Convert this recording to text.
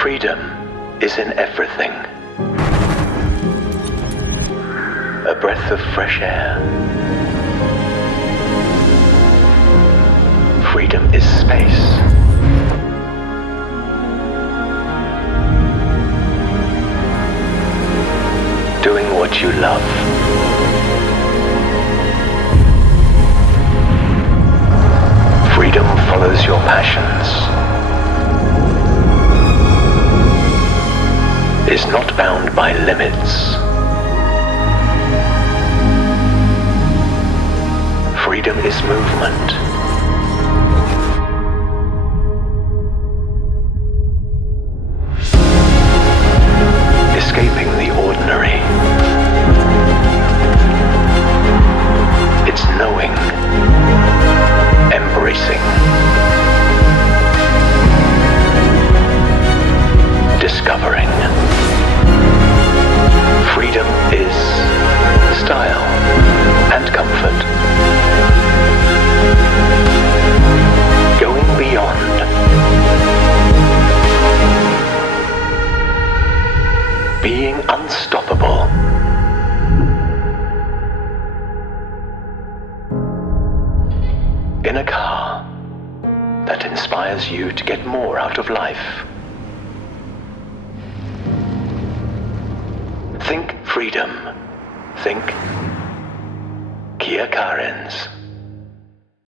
Freedom is in everything. A breath of fresh air. Freedom is space. Doing what you love. Freedom follows your passions. Is not bound by limits. Freedom is movement. Escaping the ordinary. It's knowing, embracing, discovering. Freedom is style and comfort. Going beyond. Being unstoppable. In a car that inspires you to get more out of life. Think freedom. Think Kia CARENS.